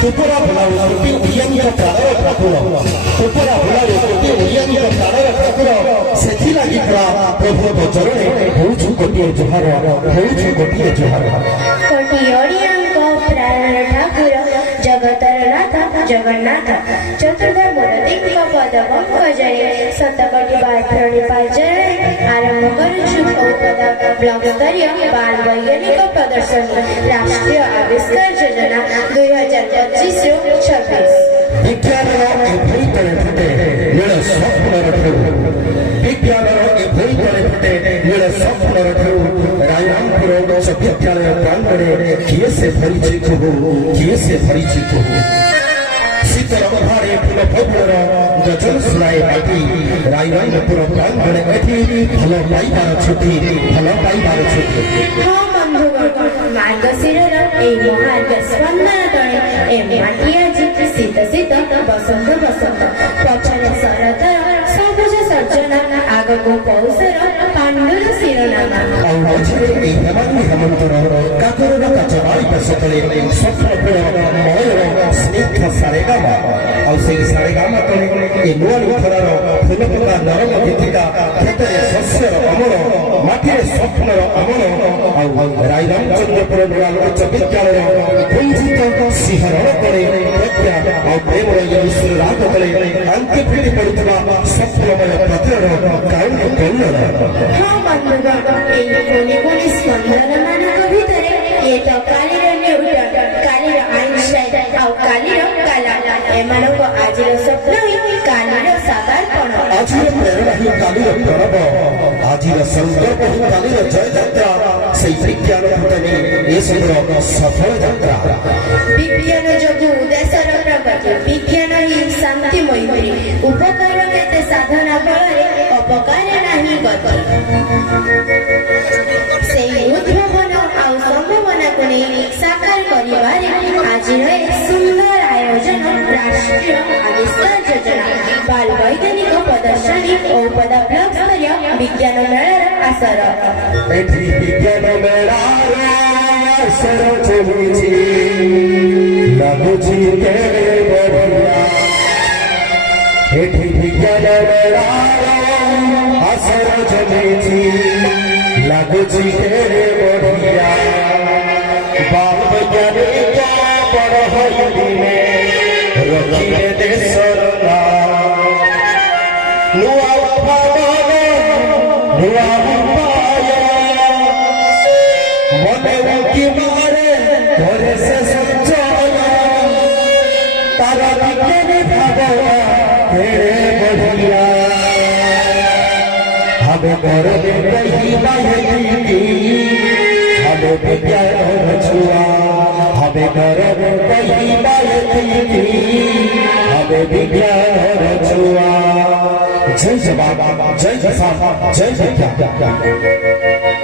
तुपरा भुलावे कोटी ओडियानी का प्राणर ठाकुर तुपरा भुलावे कोटी ओडियानी का प्राणर ठाकुर सेथि लागि प्रभु चरणे होउछु कोटी जुहार होउछु कोटी जुहार कोटी ओडियाको प्राणर ठाकुर जगतर नाथ जगन्नाथ चतुर्धा मूर्तिको पद पंकजरे सतकोटि बाळप्राणी पाजरे आरंभ करूछु पद ब्लॉक स्तरीय बाल वैज्ञानिक प्रदर्शनी राष्ट्रीय आविष्कार योजना 2025-26 विज्ञान एभई तले फुटे नील स्वप्न रठेउ विज्ञान एभई तले फुटे नील स्वप्न रठेउ रायरामपुर उच्च विद्यालय प्रांगणे किए से परिचित हो किए से परिचित हो शीतल अभारे फूल फुलर गजल सुनाए बाटी रायरामपुर प्रांगणे एठी फल पाइबार छुट्टी फल पाइबार छुट्टी मार्गशीर महार्ग स्पंदन तले माटिया शीत शीत बसंत बसंत पछरे शरद सबुज सर्जना आगको पौषर पांडुर शिरोनामा हेमंतर काकर काचबाई सतले स्वप्न फूल मयूर स्निग्ध सारेगामा आउ से सारेगामा तले ए नुआनी फलर फूल पका नरम गीतिका खेतरे शस्यर अमर माटिरे स्वप्नर अमर आउ रायरामचंद्रपुर नूतन उच्च विद्यालय कुंजित सिंहरण करे प्रज्ञा आउ प्रेमर ईश्वर राग तले अंके फिटी पड़ुवा स्वप्नमय प्रतिरण कारण कल्लर हाँ बंधुगण एई कोनी कोनी स्पंदन मानक भितरे ए तो कालीर न्यूटन कालीर आइनस्टाइन आउ कालीर काला एमानक आजिर स्वप्न हि कालीर साकारपण आजिर प्रेरणा हि कालीर प्रणव आजिर संकल्प हि कालीर जय यात्रा से विज्ञान भूतनी ए सबर सफल यात्रा विज्ञान जोगु देशर प्रगति विज्ञान हि शांति मैत्री उपकार केते साधना फलरे अपकार नाही गति सेई उद्भावन आउ संभावना को नहीं साकार करिवारे आजिर सुंदर आयोजन राष्ट्रीय आविष्कार योजना बाल वैज्ञानिक प्रदर्शनी और पद ब्लॉक स्तरीय विज्ञान मेळार आसर एठी विज्ञान मेळार आसर चलिछि लागुछि केरे बढिया एठी विज्ञान मेळार आसर चलिछि लागुछि केरे बढिया बाल वैज्ञानिक बड़ होई में रखिले देशर नाम नुआ भावन नुआ उपाय मने उकी मारे घरे से संचय तारा विज्ञानी भावना तेरे बढ़िया हमें घर में कहीं बाहेती हमें विज्ञान छुआ हमें घर में कहीं बाहेती हमें विज्ञान छुआ जय जवान जय किसान जय विज्ञान